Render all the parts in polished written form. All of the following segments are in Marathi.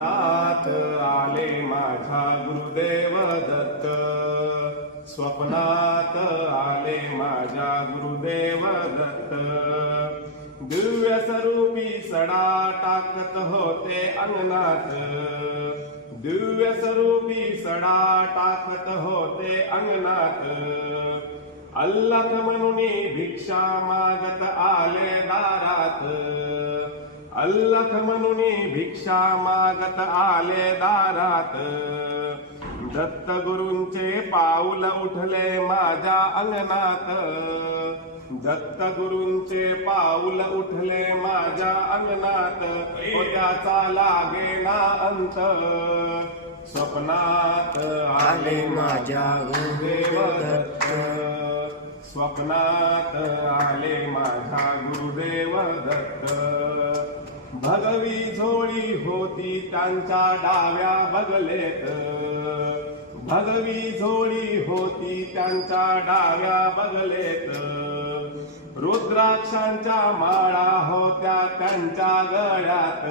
नाथ आले माझा गुरुदेव दत्त, स्वप्नात आले माझ्या गुरुदेव दत्त। दिव्य स्वरूपी सडा टाकत होते अंगणात, दिव्य स्वरूपी सडा टाकत होते अंगणात। अल्लाह म्हणून भिक्षा मागत आले दारात, अल्लाह म्हणून भिक्षा मागत आले दारात। दत्त गुरूंचे पाऊल उठले माझ्या अंगणात, दत्त गुरूंचे पाऊल उठले माझ्या अंगणात। त्याचा लागेना अंत, स्वप्नात आले माझ्या गुरुदेव दत्त, स्वप्नात आले माझ्या गुरुदेव दत्त। भगवी झोळी होती त्यांच्या डाव्या बगलेत, भगवी झोळी होती त्यांच्या डाव्या बगलेत। रुद्राक्षांच्या माळा होत्या त्यांच्या गळ्यात,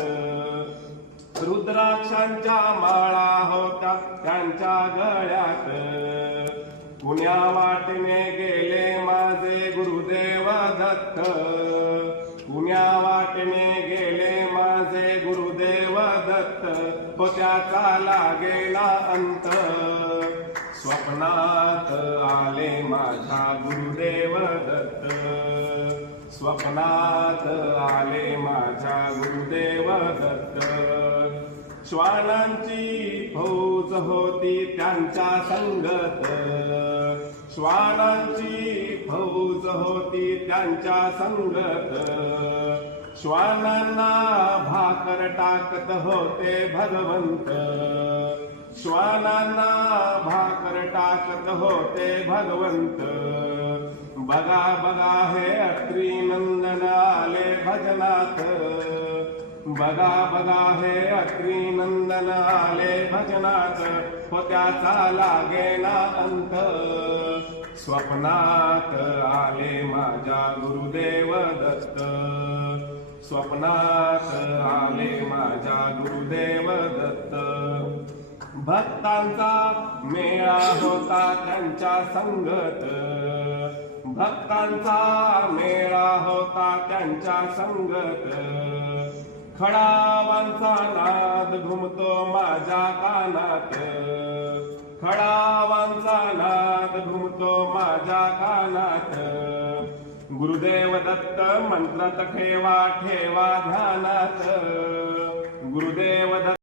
रुद्राक्षांच्या माळा होत्या त्यांच्या गळ्यात। पुण्या वाटेने गेले माझे गुरुदेव दत्त, पुण्या वाटेने गेले माझे गुरुदेव दत्त। त्याचा लागेना अंत, स्वप्नात आले माझा गुरुदेव दत्त, स्वप्नात आले माझ्या गुरुदेव दत्त। श्वानांची फौज होती त्यांच्या संगत, श्वानांची फौज होती त्यांच्या संगत। श्वानांना भाकर टाकत होते भगवंत, श्वानांना भाकर टाकत होते भगवंत। बघा बघा हे अत्री नंदन आले भजनात, बघा बघा हे अत्री नंदन आले भजनात। त्याचा लागेना अंत, स्वप्नात आले माझ्या गुरुदेव दत्त, स्वप्नात आले माझ्या गुरुदेव दत्त। भक्तांचा मेळा होता त्यांच्या संगत, भक्तांचा मेळा होता त्यांच्या संगत। खडावांचा नाद घुमतो माझ्या कानात, खडावांचा नाद घुमतो माझ्या कानात। गुरुदेव दत्त मंत्रात ठेवा ठेवा ध्यानात, गुरुदेव दत्त